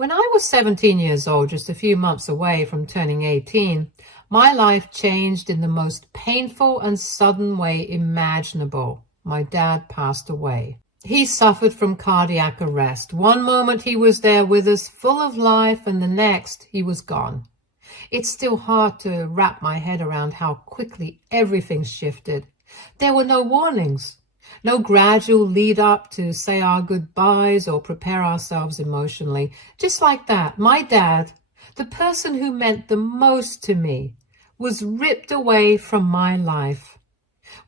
When I was 17 years old, just a few months away from turning 18, my life changed in the most painful and sudden way imaginable. My dad passed away. He suffered from cardiac arrest. One moment he was there with us, full of life, and the next he was gone. It's still hard to wrap my head around how quickly everything shifted. There were no warnings. No gradual lead up to say our goodbyes or prepare ourselves emotionally. Just like that, my dad, the person who meant the most to me, was ripped away from my life.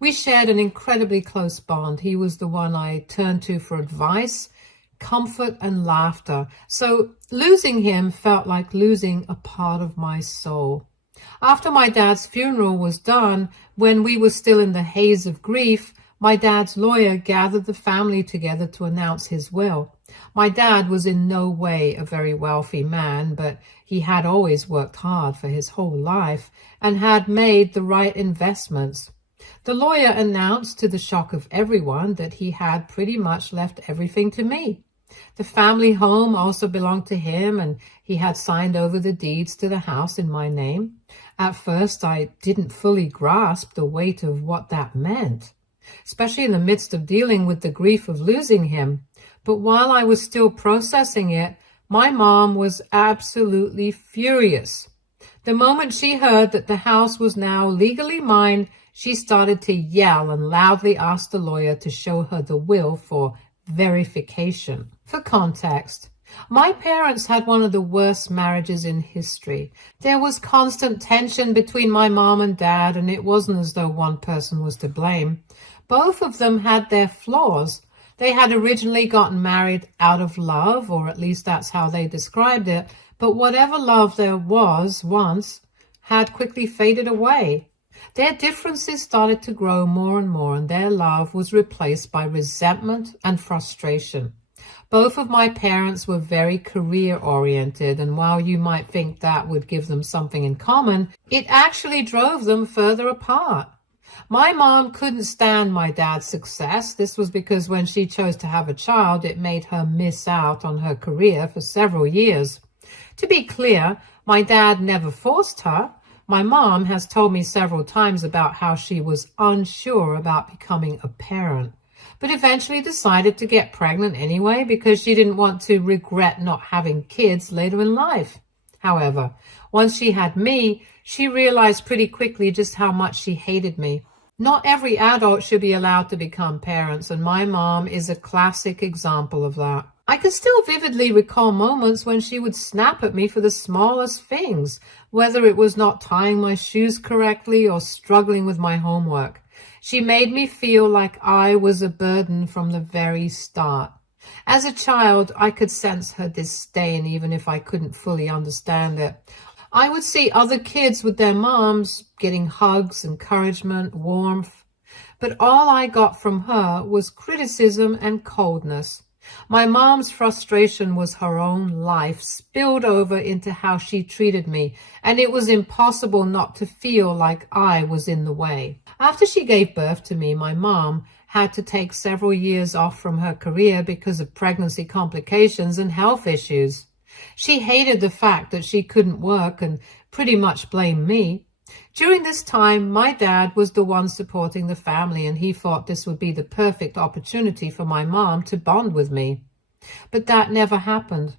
We shared an incredibly close bond. He was the one I turned to for advice, comfort, and laughter. So losing him felt like losing a part of my soul. After my dad's funeral was done, when we were still in the haze of grief, my dad's lawyer gathered the family together to announce his will. My dad was in no way a very wealthy man, but he had always worked hard for his whole life and had made the right investments. The lawyer announced, to the shock of everyone, that he had pretty much left everything to me. The family home also belonged to him, and he had signed over the deeds to the house in my name. At first, I didn't fully grasp the weight of what that meant, especially in the midst of dealing with the grief of losing him. But while I was still processing it, my mom was absolutely furious. The moment she heard that the house was now legally mine, she started to yell and loudly ask the lawyer to show her the will for verification. For context, my parents had one of the worst marriages in history. There was constant tension between my mom and dad, and it wasn't as though one person was to blame. Both of them had their flaws. They had originally gotten married out of love, or at least that's how they described it, but whatever love there was once had quickly faded away. Their differences started to grow more and more, and their love was replaced by resentment and frustration. Both of my parents were very career-oriented, and while you might think that would give them something in common, it actually drove them further apart. My mom couldn't stand my dad's success. This was because when she chose to have a child, it made her miss out on her career for several years. To be clear, my dad never forced her. My mom has told me several times about how she was unsure about becoming a parent, but eventually decided to get pregnant anyway because she didn't want to regret not having kids later in life. However, once she had me, she realized pretty quickly just how much she hated me. Not every adult should be allowed to become parents, and my mom is a classic example of that. I can still vividly recall moments when she would snap at me for the smallest things, whether it was not tying my shoes correctly or struggling with my homework. She made me feel like I was a burden from the very start. As a child, I could sense her disdain even if I couldn't fully understand it. I would see other kids with their moms getting hugs, encouragement, warmth, but all I got from her was criticism and coldness. My mom's frustration was her own life spilled over into how she treated me, and it was impossible not to feel like I was in the way. After she gave birth to me, my mom had to take several years off from her career because of pregnancy complications and health issues. She hated the fact that she couldn't work and pretty much blamed me. During this time, my dad was the one supporting the family, and he thought this would be the perfect opportunity for my mom to bond with me. But that never happened.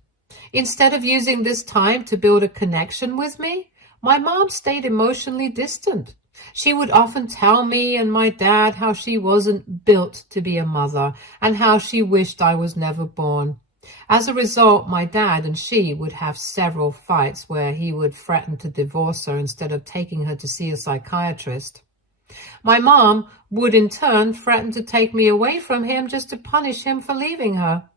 Instead of using this time to build a connection with me, my mom stayed emotionally distant. She would often tell me and my dad how she wasn't built to be a mother and how she wished I was never born. As a result, my dad and she would have several fights where he would threaten to divorce her instead of taking her to see a psychiatrist. My mom would in turn threaten to take me away from him just to punish him for leaving her.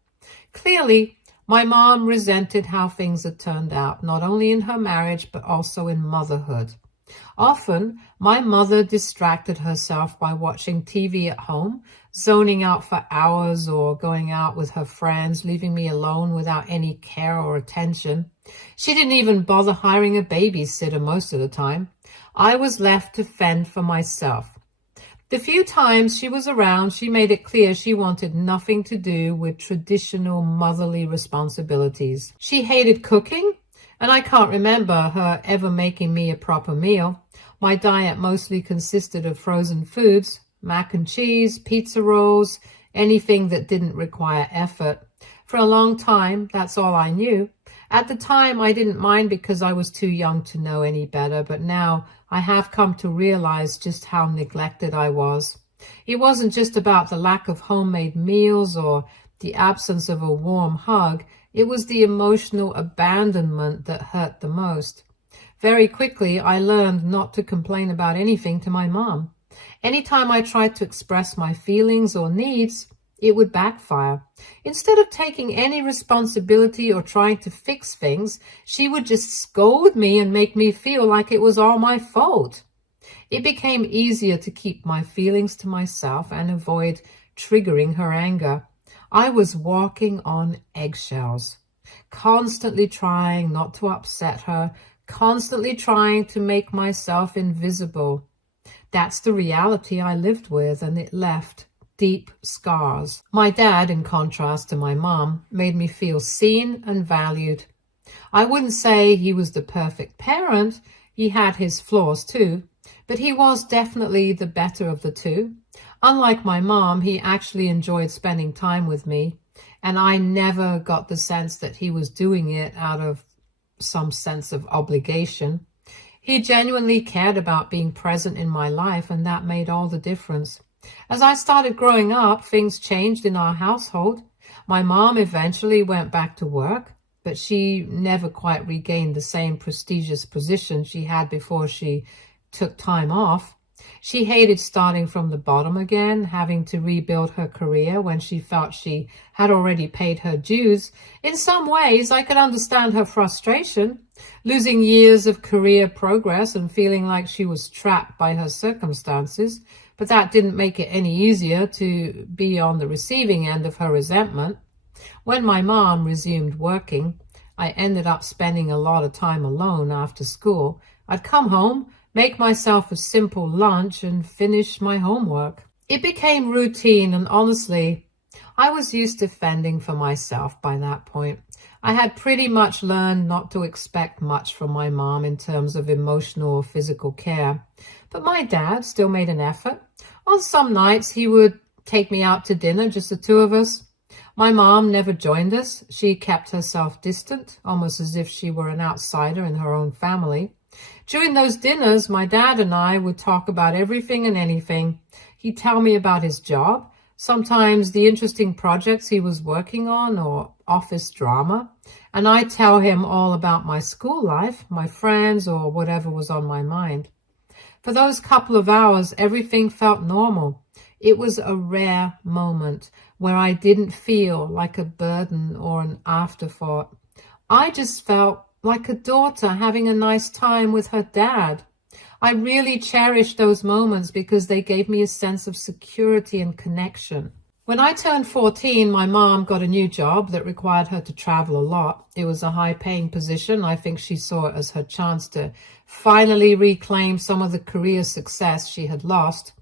Clearly, my mom resented how things had turned out, not only in her marriage but also in motherhood. Often, my mother distracted herself by watching TV at home, zoning out for hours, or going out with her friends, leaving me alone without any care or attention. She didn't even bother hiring a babysitter most of the time. I was left to fend for myself. The few times she was around, she made it clear she wanted nothing to do with traditional motherly responsibilities. She hated cooking, and I can't remember her ever making me a proper meal. My diet mostly consisted of frozen foods, mac and cheese, pizza rolls, anything that didn't require effort. For a long time, that's all I knew. At the time, I didn't mind because I was too young to know any better, but now I have come to realize just how neglected I was. It wasn't just about the lack of homemade meals or the absence of a warm hug. It was the emotional abandonment that hurt the most. Very quickly, I learned not to complain about anything to my mom. Anytime I tried to express my feelings or needs, it would backfire. Instead of taking any responsibility or trying to fix things, she would just scold me and make me feel like it was all my fault. It became easier to keep my feelings to myself and avoid triggering her anger. I was walking on eggshells, constantly trying not to upset her, constantly trying to make myself invisible. That's the reality I lived with, and it left deep scars. My dad, in contrast to my mom, made me feel seen and valued. I wouldn't say he was the perfect parent. He had his flaws too, but he was definitely the better of the two. Unlike my mom, he actually enjoyed spending time with me, and I never got the sense that he was doing it out of some sense of obligation. He genuinely cared about being present in my life, and that made all the difference. As I started growing up, things changed in our household. My mom eventually went back to work, but she never quite regained the same prestigious position she had before she took time off. She hated starting from the bottom again, having to rebuild her career when she felt she had already paid her dues. In some ways, I could understand her frustration, losing years of career progress and feeling like she was trapped by her circumstances. But that didn't make it any easier to be on the receiving end of her resentment. When my mom resumed working, I ended up spending a lot of time alone after school. I'd come home, make myself a simple lunch, and finish my homework. It became routine, and honestly, I was used to fending for myself by that point. I had pretty much learned not to expect much from my mom in terms of emotional or physical care. But my dad still made an effort. On some nights, he would take me out to dinner, just the two of us. My mom never joined us. She kept herself distant, almost as if she were an outsider in her own family. During those dinners, my dad and I would talk about everything and anything. He'd tell me about his job, sometimes the interesting projects he was working on or office drama, and I'd tell him all about my school life, my friends, or whatever was on my mind. For those couple of hours, everything felt normal. It was a rare moment where I didn't feel like a burden or an afterthought. I just felt like a daughter having a nice time with her dad. I really cherished those moments because they gave me a sense of security and connection. When I turned 14, my mom got a new job that required her to travel a lot. It was a high-paying position. I think she saw it as her chance to finally reclaim some of the career success she had lost.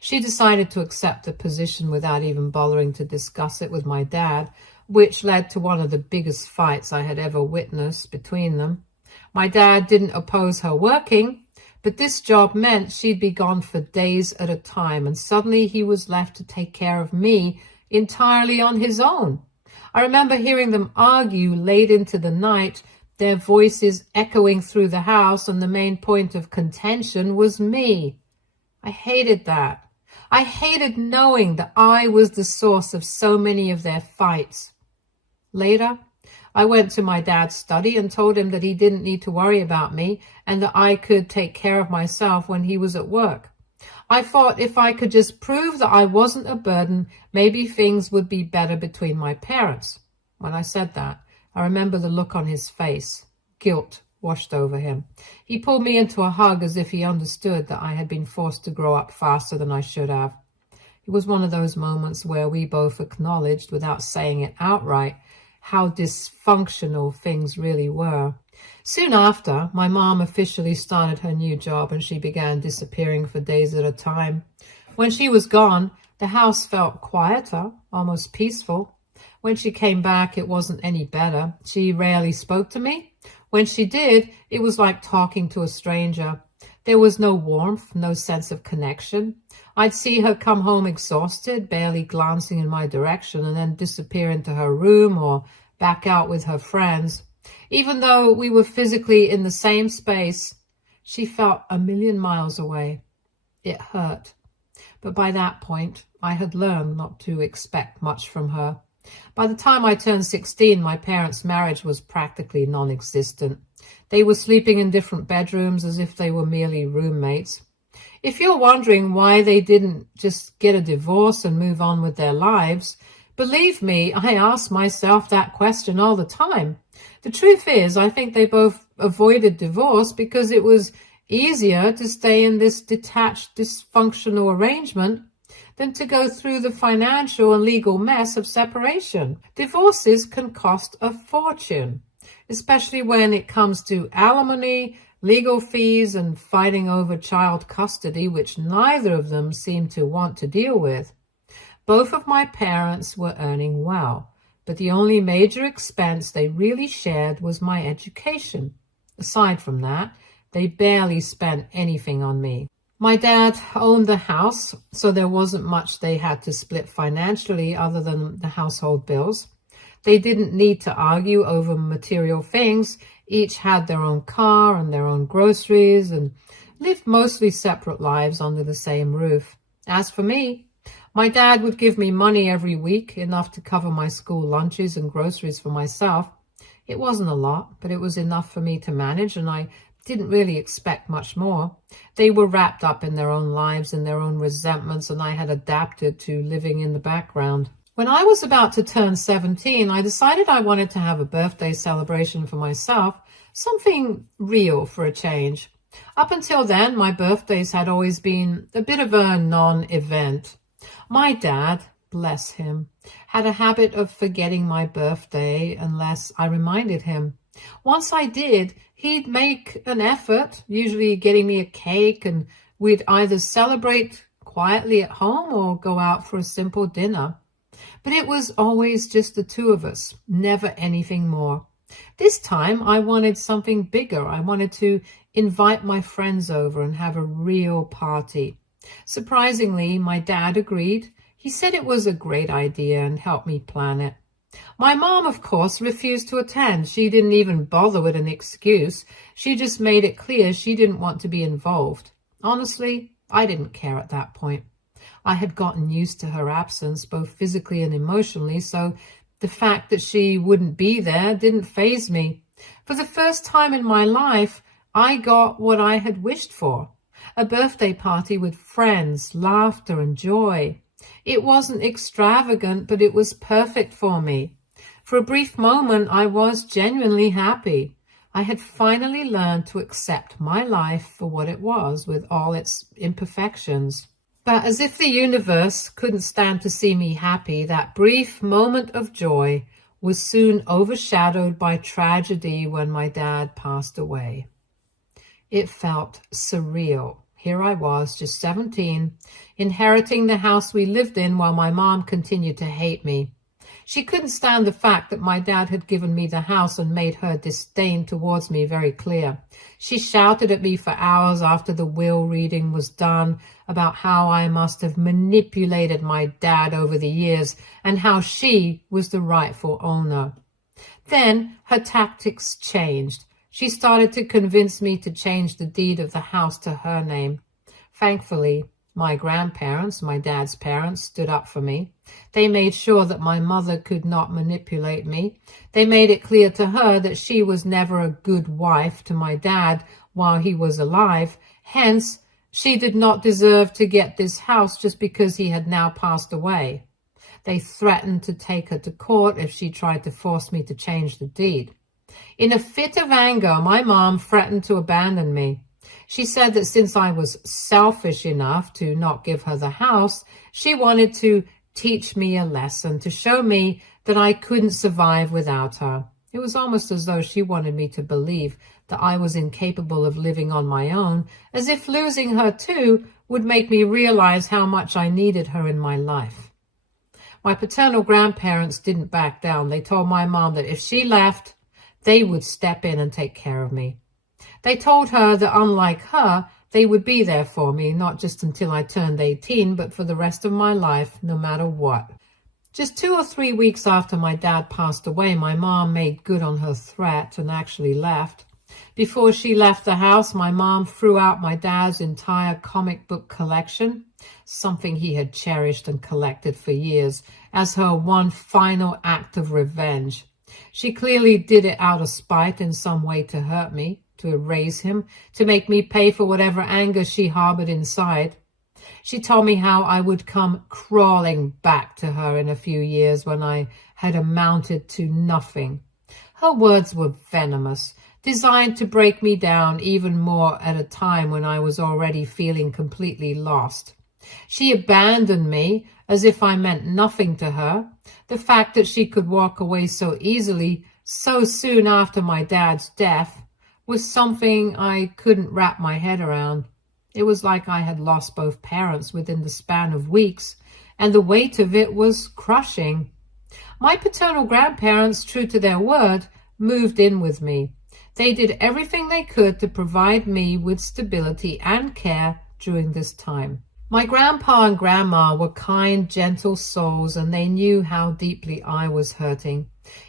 She decided to accept the position without even bothering to discuss it with my dad, which led to one of the biggest fights I had ever witnessed between them. My dad didn't oppose her working, but this job meant she'd be gone for days at a time, and suddenly he was left to take care of me entirely on his own. I remember hearing them argue late into the night, their voices echoing through the house, and the main point of contention was me. I hated that. I hated knowing that I was the source of so many of their fights. Later, I went to my dad's study and told him that he didn't need to worry about me and that I could take care of myself when he was at work. I thought if I could just prove that I wasn't a burden, maybe things would be better between my parents. When I said that, I remember the look on his face. Guilt washed over him. He pulled me into a hug as if he understood that I had been forced to grow up faster than I should have. It was one of those moments where we both acknowledged, without saying it outright, how dysfunctional things really were. Soon after, my mom officially started her new job and she began disappearing for days at a time. When she was gone, the house felt quieter, almost peaceful. When she came back, it wasn't any better. She rarely spoke to me. When she did, it was like talking to a stranger. There was no warmth, no sense of connection. I'd see her come home exhausted, barely glancing in my direction, and then disappear into her room or back out with her friends. Even though we were physically in the same space, she felt a million miles away. It hurt. But by that point, I had learned not to expect much from her. By the time I turned 16, my parents' marriage was practically non-existent. They were sleeping in different bedrooms as if they were merely roommates. If you're wondering why they didn't just get a divorce and move on with their lives, believe me, I ask myself that question all the time. The truth is, I think they both avoided divorce because it was easier to stay in this detached, dysfunctional arrangement than to go through the financial and legal mess of separation. Divorces can cost a fortune, especially when it comes to alimony, legal fees, and fighting over child custody, which neither of them seem to want to deal with. Both of my parents were earning well, but the only major expense they really shared was my education. Aside from that, they barely spent anything on me. My dad owned the house, so there wasn't much they had to split financially other than the household bills. They didn't need to argue over material things. Each had their own car and their own groceries and lived mostly separate lives under the same roof. As for me, my dad would give me money every week, enough to cover my school lunches and groceries for myself. It wasn't a lot, but it was enough for me to manage, and I didn't really expect much more. They were wrapped up in their own lives and their own resentments, and I had adapted to living in the background. When I was about to turn 17, I decided I wanted to have a birthday celebration for myself, something real for a change. Up until then, my birthdays had always been a bit of a non-event. My dad, bless him, had a habit of forgetting my birthday unless I reminded him. Once I did, he'd make an effort, usually getting me a cake, and we'd either celebrate quietly at home or go out for a simple dinner. But it was always just the two of us, never anything more. This time I wanted something bigger. I wanted to invite my friends over and have a real party. Surprisingly, my dad agreed. He said it was a great idea and helped me plan it. My mom, of course, refused to attend. She didn't even bother with an excuse. She just made it clear she didn't want to be involved. Honestly, I didn't care at that point. I had gotten used to her absence, both physically and emotionally, so the fact that she wouldn't be there didn't faze me. For the first time in my life, I got what I had wished for. A birthday party with friends, laughter, and joy. It wasn't extravagant, but it was perfect for me. For a brief moment, I was genuinely happy. I had finally learned to accept my life for what it was, with all its imperfections. But as if the universe couldn't stand to see me happy, that brief moment of joy was soon overshadowed by tragedy when my dad passed away. It felt surreal. Here I was, just 17, inheriting the house we lived in while my mom continued to hate me. She couldn't stand the fact that my dad had given me the house and made her disdain towards me very clear. She shouted at me for hours after the will reading was done about how I must have manipulated my dad over the years and how she was the rightful owner. Then her tactics changed. She started to convince me to change the deed of the house to her name. Thankfully, my grandparents, my dad's parents, stood up for me. They made sure that my mother could not manipulate me. They made it clear to her that she was never a good wife to my dad while he was alive. Hence, she did not deserve to get this house just because he had now passed away. They threatened to take her to court if she tried to force me to change the deed. In a fit of anger, my mom threatened to abandon me. She said that since I was selfish enough to not give her the house, she wanted to teach me a lesson, to show me that I couldn't survive without her. It was almost as though she wanted me to believe that I was incapable of living on my own, as if losing her too would make me realize how much I needed her in my life. My paternal grandparents didn't back down. They told my mom that if she left, they would step in and take care of me. They told her that unlike her, they would be there for me, not just until I turned 18, but for the rest of my life, no matter what. Just 2 or 3 weeks after my dad passed away, my mom made good on her threat and actually left. Before she left the house, my mom threw out my dad's entire comic book collection, something he had cherished and collected for years, as her one final act of revenge. She clearly did it out of spite in some way to hurt me, to erase him, to make me pay for whatever anger she harbored inside. She told me how I would come crawling back to her in a few years when I had amounted to nothing. Her words were venomous, designed to break me down even more at a time when I was already feeling completely lost. She abandoned me as if I meant nothing to her. The fact that she could walk away so easily, so soon after my dad's death, was something I couldn't wrap my head around. It was like I had lost both parents within the span of weeks, and the weight of it was crushing. My paternal grandparents, true to their word, moved in with me. They did everything they could to provide me with stability and care during this time. My grandpa and grandma were kind, gentle souls, and they knew how deeply I was hurting.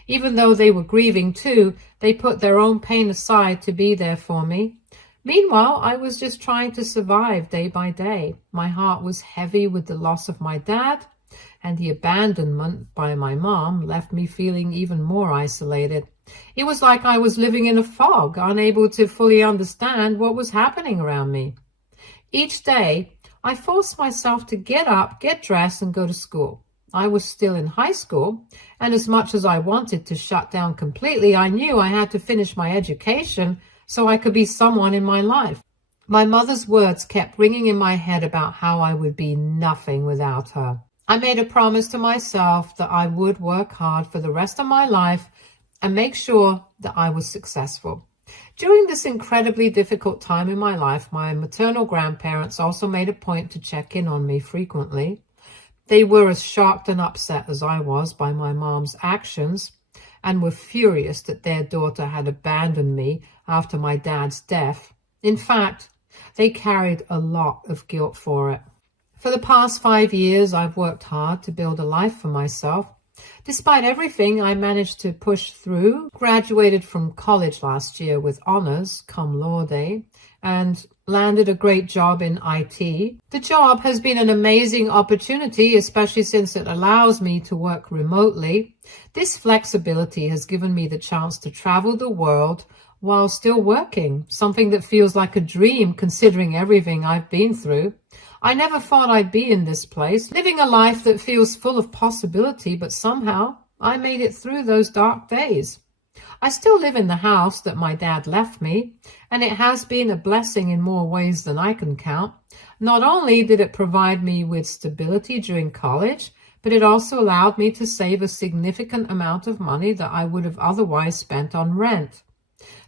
Even though they were grieving too, they put their own pain aside to be there for me. Meanwhile, I was just trying to survive day by day. My heart was heavy with the loss of my dad, and the abandonment by my mom left me feeling even more isolated. It was like I was living in a fog, unable to fully understand what was happening around me. Each day, I forced myself to get up, get dressed, and go to school. I was still in high school, and as much as I wanted to shut down completely, I knew I had to finish my education so I could be someone in my life. My mother's words kept ringing in my head about how I would be nothing without her. I made a promise to myself that I would work hard for the rest of my life and make sure that I was successful. During this incredibly difficult time in my life, my maternal grandparents also made a point to check in on me frequently. They were as shocked and upset as I was by my mom's actions, and were furious that their daughter had abandoned me after my dad's death. In fact, they carried a lot of guilt for it. For the past 5 years, I've worked hard to build a life for myself. Despite everything, I managed to push through, graduated from college last year with honors, cum laude, and landed a great job in IT. The job has been an amazing opportunity, especially since it allows me to work remotely. This flexibility has given me the chance to travel the world while still working, something that feels like a dream considering everything I've been through. I never thought I'd be in this place, living a life that feels full of possibility, but somehow I made it through those dark days. I still live in the house that my dad left me, and it has been a blessing in more ways than I can count. Not only did it provide me with stability during college, but it also allowed me to save a significant amount of money that I would have otherwise spent on rent.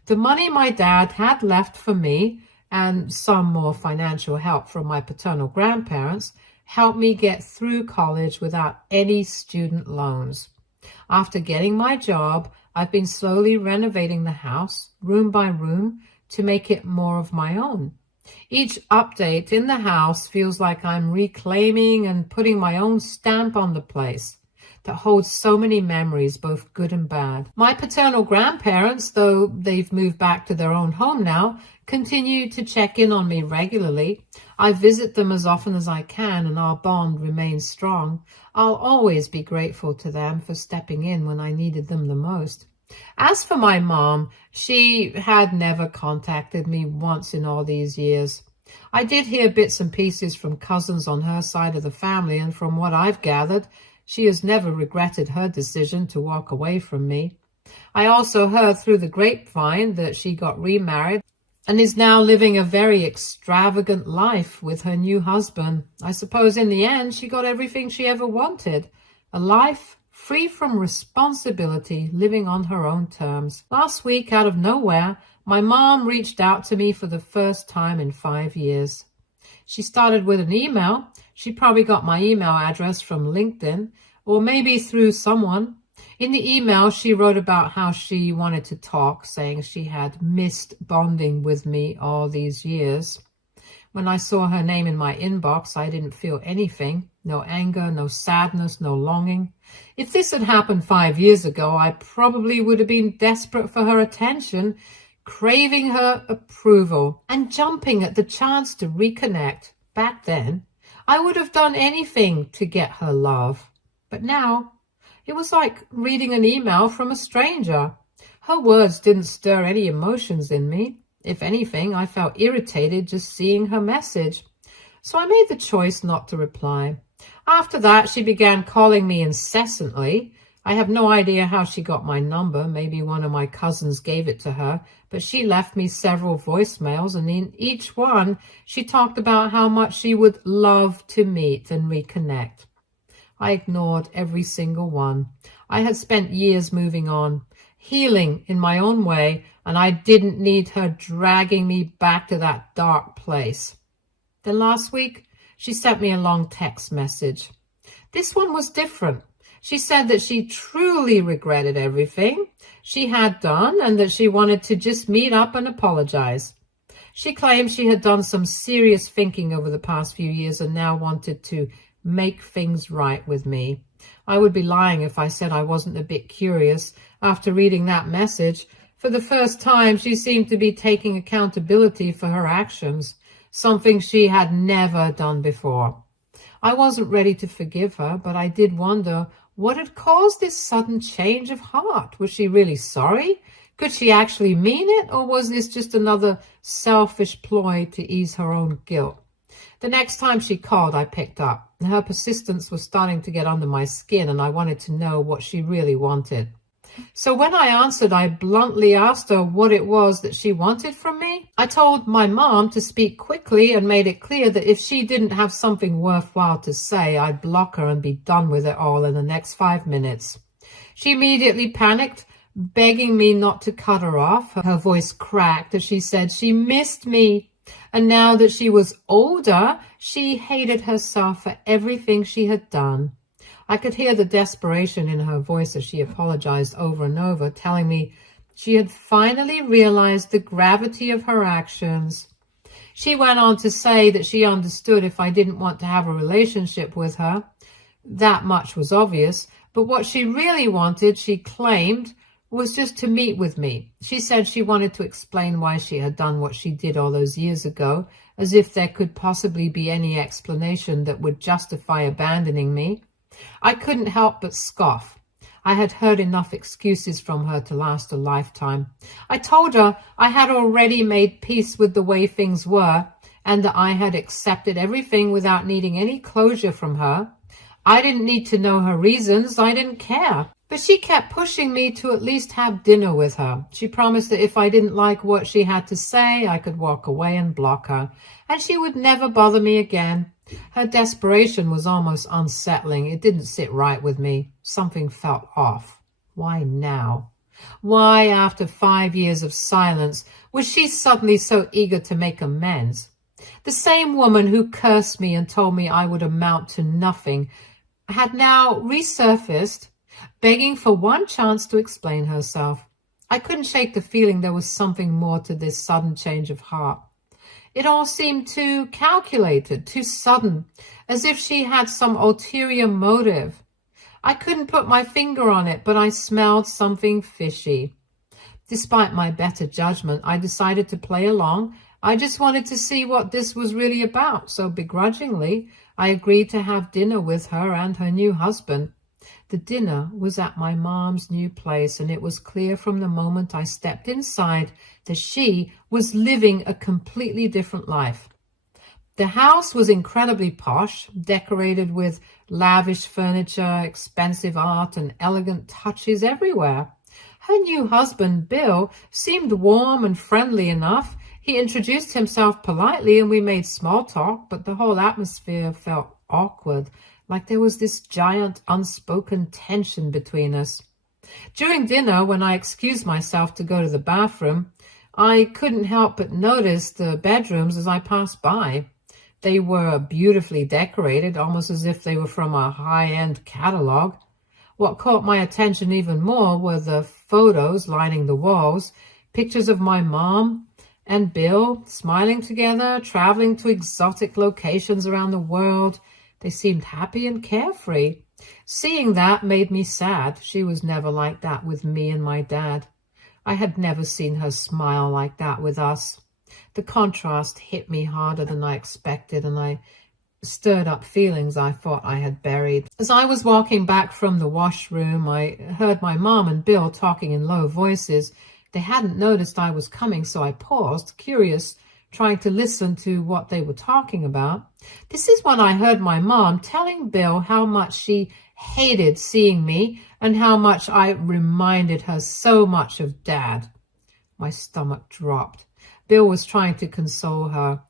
The money my dad had left for me, and some more financial help from my paternal grandparents, helped me get through college without any student loans. After getting my job, I've been slowly renovating the house, room by room, to make it more of my own. Each update in the house feels like I'm reclaiming and putting my own stamp on the place that holds so many memories, both good and bad. My paternal grandparents, though they've moved back to their own home now, continue to check in on me regularly. I visit them as often as I can, and our bond remains strong. I'll always be grateful to them for stepping in when I needed them the most. As for my mom, she had never contacted me once in all these years. I did hear bits and pieces from cousins on her side of the family, and from what I've gathered, she has never regretted her decision to walk away from me. I also heard through the grapevine that she got remarried and is now living a very extravagant life with her new husband. I suppose in the end she got everything she ever wanted, a life free from responsibility, living on her own terms. Last week, out of nowhere, my mom reached out to me for the first time in 5 years. She started with an email. She probably got my email address from LinkedIn or maybe through someone. In the email, she wrote about how she wanted to talk, saying she had missed bonding with me all these years. When I saw her name in my inbox, I didn't feel anything. No anger, no sadness, no longing. If this had happened 5 years ago, I probably would have been desperate for her attention, craving her approval, and jumping at the chance to reconnect. Back then, I would have done anything to get her love. But now, it was like reading an email from a stranger. Her words didn't stir any emotions in me. If anything, I felt irritated just seeing her message. So I made the choice not to reply. After that, she began calling me incessantly. I have no idea how she got my number. Maybe one of my cousins gave it to her. But she left me several voicemails, and in each one, she talked about how much she would love to meet and reconnect. I ignored every single one. I had spent years moving on, healing in my own way, and I didn't need her dragging me back to that dark place. Then last week, she sent me a long text message. This one was different. She said that she truly regretted everything she had done and that she wanted to just meet up and apologize. She claimed she had done some serious thinking over the past few years and now wanted to make things right with me. I would be lying if I said I wasn't a bit curious. After reading that message, for the first time, she seemed to be taking accountability for her actions, something she had never done before. I wasn't ready to forgive her, but I did wonder what had caused this sudden change of heart. Was she really sorry? Could she actually mean it, or was this just another selfish ploy to ease her own guilt? The next time she called, I picked up. Her persistence was starting to get under my skin, and I wanted to know what she really wanted. So when I answered, I bluntly asked her what it was that she wanted from me. I told my mom to speak quickly and made it clear that if she didn't have something worthwhile to say, I'd block her and be done with it all in the next 5 minutes. She immediately panicked, begging me not to cut her off. Her voice cracked as she said she missed me. And now that she was older, she hated herself for everything she had done. I could hear the desperation in her voice as she apologized over and over, telling me she had finally realized the gravity of her actions. She went on to say that she understood if I didn't want to have a relationship with her. That much was obvious, but what she really wanted, she claimed, was just to meet with me. She said she wanted to explain why she had done what she did all those years ago, as if there could possibly be any explanation that would justify abandoning me. I couldn't help but scoff. I had heard enough excuses from her to last a lifetime. I told her I had already made peace with the way things were and that I had accepted everything without needing any closure from her. I didn't need to know her reasons. I didn't care. But she kept pushing me to at least have dinner with her. She promised that if I didn't like what she had to say, I could walk away and block her, and she would never bother me again. Her desperation was almost unsettling. It didn't sit right with me. Something felt off. Why now? Why, after 5 years of silence, was she suddenly so eager to make amends? The same woman who cursed me and told me I would amount to nothing had now resurfaced, begging for one chance to explain herself. I couldn't shake the feeling there was something more to this sudden change of heart. It all seemed too calculated, too sudden, as if she had some ulterior motive. I couldn't put my finger on it, but I smelled something fishy. Despite my better judgment, I decided to play along. I just wanted to see what this was really about, so begrudgingly, I agreed to have dinner with her and her new husband. The dinner was at my mom's new place, and it was clear from the moment I stepped inside that she was living a completely different life. The house was incredibly posh, decorated with lavish furniture, expensive art, and elegant touches everywhere. Her new husband, Bill, seemed warm and friendly enough. He introduced himself politely and we made small talk, but the whole atmosphere felt awkward, like there was this giant unspoken tension between us. During dinner, when I excused myself to go to the bathroom, I couldn't help but notice the bedrooms as I passed by. They were beautifully decorated, almost as if they were from a high-end catalog. What caught my attention even more were the photos lining the walls, pictures of my mom and Bill smiling together, traveling to exotic locations around the world. They seemed happy and carefree. Seeing that made me sad. She was never like that with me and my dad. I had never seen her smile like that with us. The contrast hit me harder than I expected, and I stirred up feelings I thought I had buried. As I was walking back from the washroom, I heard my mom and Bill talking in low voices. They hadn't noticed I was coming, so I paused, curious, trying to listen to what they were talking about. This is when I heard my mom telling Bill how much she hated seeing me and how much I reminded her so much of Dad. My stomach dropped. Bill was trying to console her,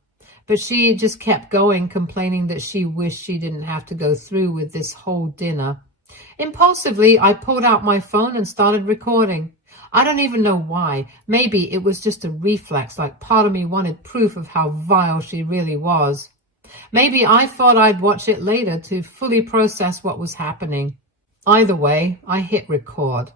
but she just kept going, complaining that she wished she didn't have to go through with this whole dinner. Impulsively, I pulled out my phone and started recording. I don't even know why. Maybe it was just a reflex, like part of me wanted proof of how vile she really was. Maybe I thought I'd watch it later to fully process what was happening. Either way, I hit record.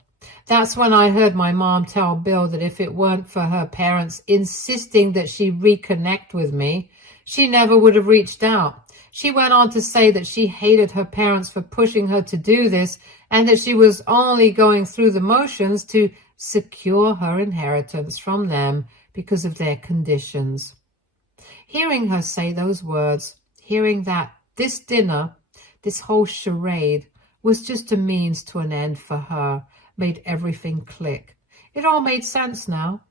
That's when I heard my mom tell Bill that if it weren't for her parents insisting that she reconnect with me, she never would have reached out. She went on to say that she hated her parents for pushing her to do this and that she was only going through the motions to secure her inheritance from them because of their conditions. Hearing her say those words, hearing that this dinner, this whole charade, was just a means to an end for her, made everything click. It all made sense now.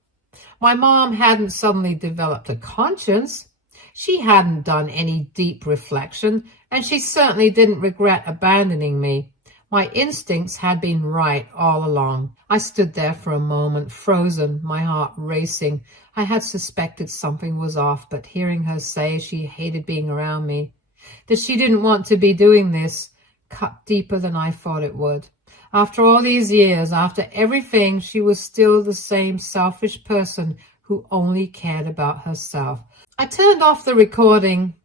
My mom hadn't suddenly developed a conscience. She hadn't done any deep reflection, and she certainly didn't regret abandoning me. My instincts had been right all along. I stood there for a moment, frozen, my heart racing. I had suspected something was off, but hearing her say she hated being around me, that she didn't want to be doing this, cut deeper than I thought it would. After all these years, after everything, she was still the same selfish person who only cared about herself. I turned off the recording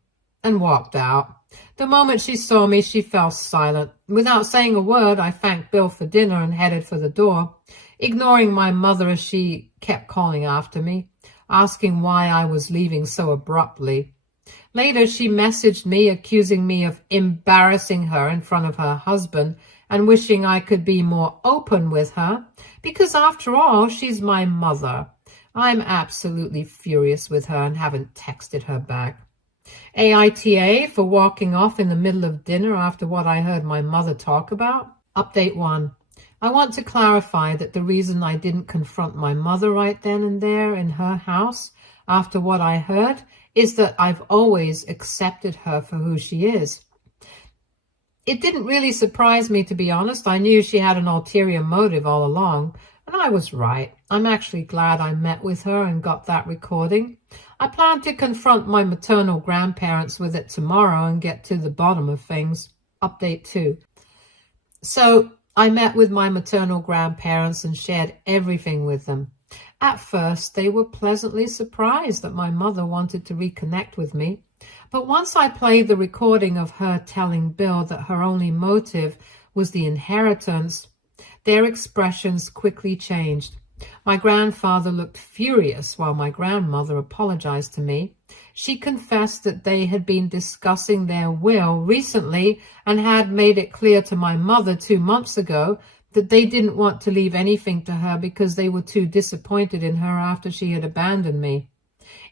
and walked out. The moment she saw me, she fell silent. Without saying a word, I thanked Bill for dinner and headed for the door, ignoring my mother as she kept calling after me, asking why I was leaving so abruptly. Later, she messaged me, accusing me of embarrassing her in front of her husband and wishing I could be more open with her, because after all, she's my mother. I'm absolutely furious with her and haven't texted her back. AITA for walking off in the middle of dinner after what I heard my mother talk about. Update 1. I want to clarify that the reason I didn't confront my mother right then and there in her house after what I heard is that I've always accepted her for who she is. It didn't really surprise me, to be honest. I knew she had an ulterior motive all along, and I was right. I'm actually glad I met with her and got that recording. I plan to confront my maternal grandparents with it tomorrow and get to the bottom of things. Update 2. So I met with my maternal grandparents and shared everything with them. At first, they were pleasantly surprised that my mother wanted to reconnect with me. But once I played the recording of her telling Bill that her only motive was the inheritance, their expressions quickly changed. My grandfather looked furious while my grandmother apologized to me. She confessed that they had been discussing their will recently and had made it clear to my mother 2 months ago that they didn't want to leave anything to her because they were too disappointed in her after she had abandoned me.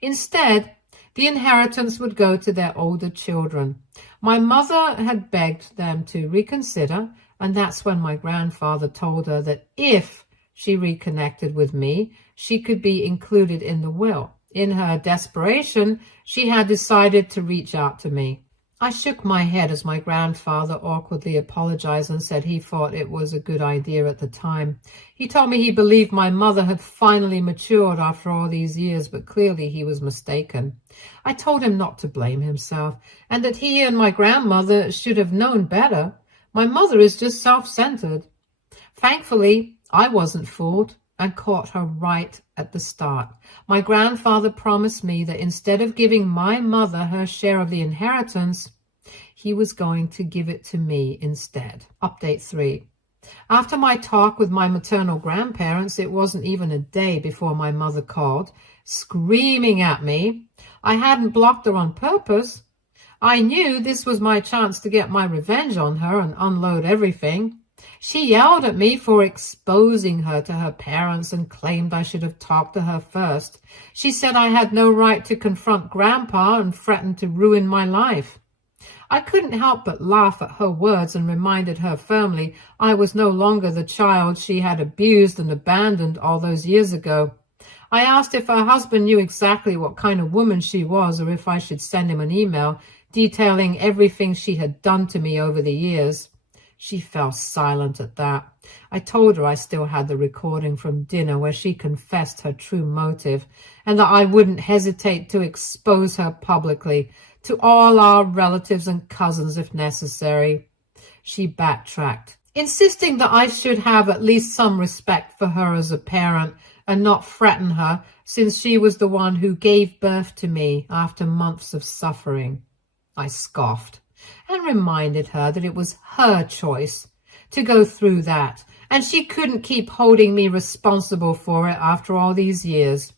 Instead, the inheritance would go to their older children. My mother had begged them to reconsider, and that's when my grandfather told her that if she reconnected with me, she could be included in the will. In her desperation, she had decided to reach out to me. I shook my head as my grandfather awkwardly apologized and said he thought it was a good idea at the time. He told me he believed my mother had finally matured after all these years, but clearly he was mistaken. I told him not to blame himself, and that he and my grandmother should have known better. My mother is just self-centered. Thankfully, I wasn't fooled and caught her right at the start. My grandfather promised me that instead of giving my mother her share of the inheritance, he was going to give it to me instead. Update 3. After my talk with my maternal grandparents, it wasn't even a day before my mother called, screaming at me. I hadn't blocked her on purpose. I knew this was my chance to get my revenge on her and unload everything. She yelled at me for exposing her to her parents and claimed I should have talked to her first. She said I had no right to confront Grandpa and threatened to ruin my life. I couldn't help but laugh at her words and reminded her firmly I was no longer the child she had abused and abandoned all those years ago. I asked if her husband knew exactly what kind of woman she was or if I should send him an email detailing everything she had done to me over the years. She fell silent at that. I told her I still had the recording from dinner where she confessed her true motive and that I wouldn't hesitate to expose her publicly to all our relatives and cousins if necessary. She backtracked, insisting that I should have at least some respect for her as a parent and not threaten her since she was the one who gave birth to me after months of suffering. I scoffed and reminded her that it was her choice to go through that, and she couldn't keep holding me responsible for it after all these years.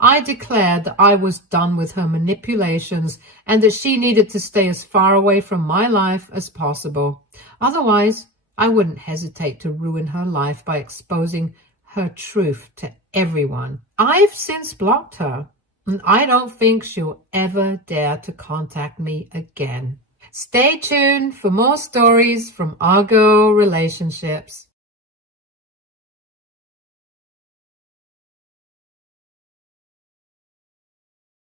I declared that I was done with her manipulations and that she needed to stay as far away from my life as possible. Otherwise, I wouldn't hesitate to ruin her life by exposing her truth to everyone. I've since blocked her, and I don't think she'll ever dare to contact me again. Stay tuned for more stories from Argo Relationships.